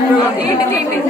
ఏంటి